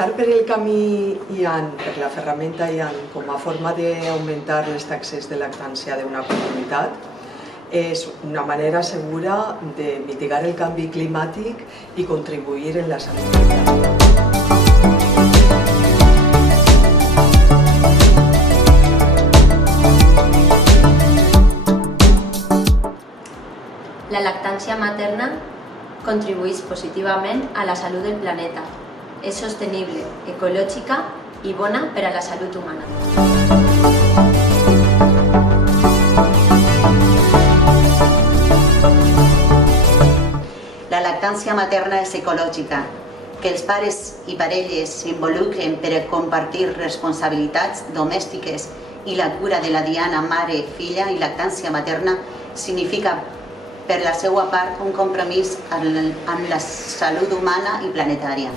apostar per el camí IAN, per la ferramenta IAN, com a forma d'augmentar les taxes de lactància d'una comunitat és una manera segura de mitigar el canvi climàtic i contribuir en la salut del planeta. La lactància materna contribueix positivament a la salut del planeta. És sostenible, ecològica i bona per a la salut humana. La lactància materna és ecològica. Que els pares i parelles s'involucren per a compartir responsabilitats domèstiques i la cura de la diana mare, filla i lactància materna significa per la seva part un compromís amb la salut humana i planetària.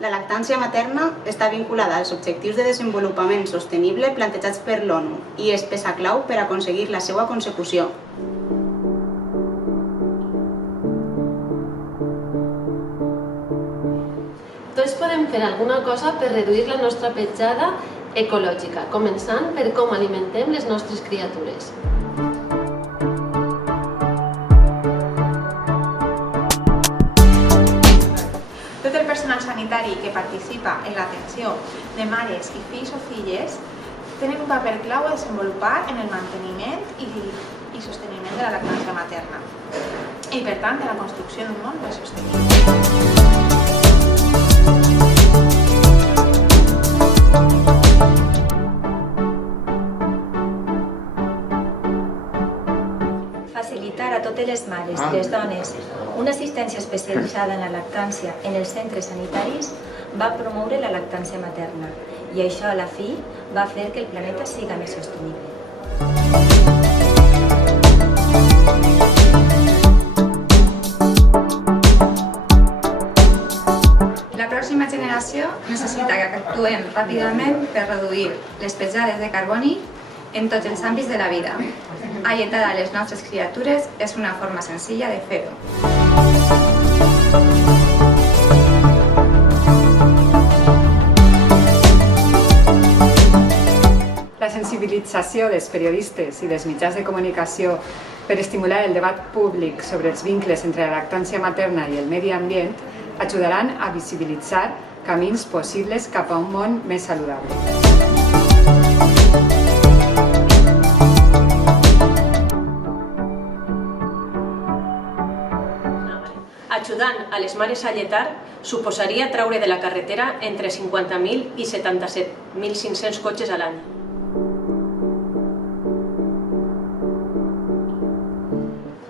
La lactància materna està vinculada als objectius de desenvolupament sostenible plantejats per l'ONU i és peça clau per aconseguir la seva consecució. Tots podem fer alguna cosa per reduir la nostra petjada ecològica, començant per com alimentem les nostres criatures. Tot el personal sanitari que participa en l'atenció de mares i fills o filles tenen un paper clau a desenvolupar en el manteniment i sosteniment de la lactància materna i, per tant, de la construcció d'un món més sostenible. Facilitar a totes les mares i les dones una assistència especialitzada en la lactància en els centres sanitaris va promoure la lactància materna i això a la fi va fer que el planeta siga més sostenible. La pròxima generació necessita que actuem ràpidament per reduir les petjades de carboni en tots els àmbits de la vida. Alletar a les nostres criatures és una forma senzilla de fer-ho. La sensibilització dels periodistes i dels mitjans de comunicació per estimular el debat públic sobre els vincles entre la lactància materna i el medi ambient ajudaran a visibilitzar camins possibles cap a un món més saludable. Ajudant a les mares a lletar suposaria traure de la carretera entre 50.000 i 77.500 cotxes a l'any.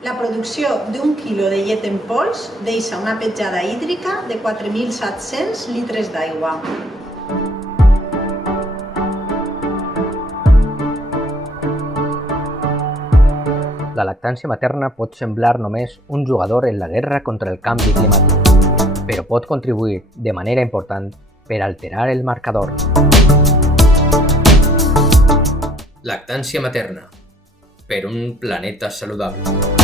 La producció d'un quilo de llet en pols deixa una petjada hídrica de 4.700 litres d'aigua. La lactància materna pot semblar només un jugador en la guerra contra el canvi climàtic, però pot contribuir de manera important per alterar el marcador. Lactància materna, per un planeta saludable.